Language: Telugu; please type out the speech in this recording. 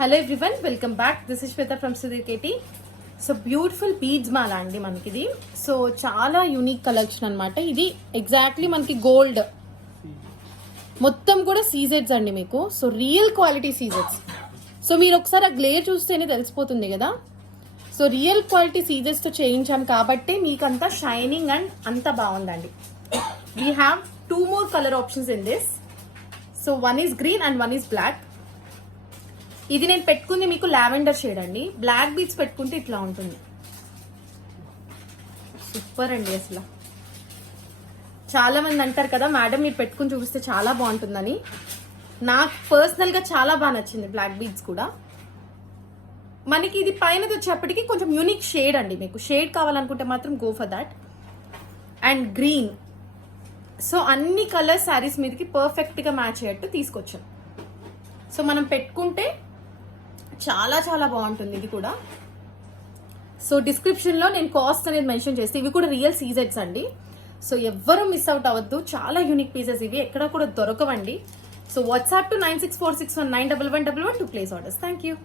Hello everyone, welcome back. This is Shweta from Sudheer KT. So beautiful beads మాల అండి మనకి ఇది. సో చాలా యూనిక్ కలెక్షన్ అనమాట ఇది. ఎగ్జాక్ట్లీ మనకి గోల్డ్ మొత్తం కూడా సీజెడ్స్ అండి మీకు. సో రియల్ క్వాలిటీ సీజెడ్స్. సో మీరు ఒకసారి ఆ గ్లేర్ చూస్తేనే తెలిసిపోతుంది కదా. సో రియల్ క్వాలిటీ సీజెడ్స్తో చేయించాం కాబట్టి మీకు అంతా షైనింగ్ అండ్ అంతా బాగుందండి. We have 2 more colour options in this. So one is green and one is black. ఇది నేను పెట్టుకుంది మీకు లావెండర్ షేడ్ అండి. బ్లాక్ బీడ్స్ పెట్టుకుంటే ఇట్లా ఉంటుంది. సూపర్ అండి. అసలు చాలా మంది అంటారు కదా మేడం మీరు పెట్టుకుని చూపిస్తే చాలా బాగుంటుందని. నాకు పర్సనల్ గా చాలా బాగా నచ్చింది బ్లాక్ బీడ్స్ కూడా. మనకి ఇది పైన వచ్చేప్పటికి కొంచెం యూనిక్ షేడ్ అండి. మీకు షేడ్ కావాలనుకుంటే మాత్రం go for that. And green. So అన్ని కలర్ శారీస్ మీదకి పర్ఫెక్ట్ గా మ్యాచ్ అయ్యేట్టు తీసుకొచ్చాం. సో మనం పెట్టుకుంటే చాలా చాలా బాగుంటుంది ఇది కూడా. సో డిస్క్రిప్షన్ లో నేను కాస్ట్ అనేది మెన్షన్ చేస్తే, ఇవి కూడా రియల్ సీజెడ్స్ అండి. సో ఎవ్వరూ మిస్ అవుట్ అవ్వద్దు. చాలా యూనిక్ పీసెస్ ఇవి, ఎక్కడ కూడా దొరకవండి. So WhatsApp to 9646191111 to place orders. Thank you.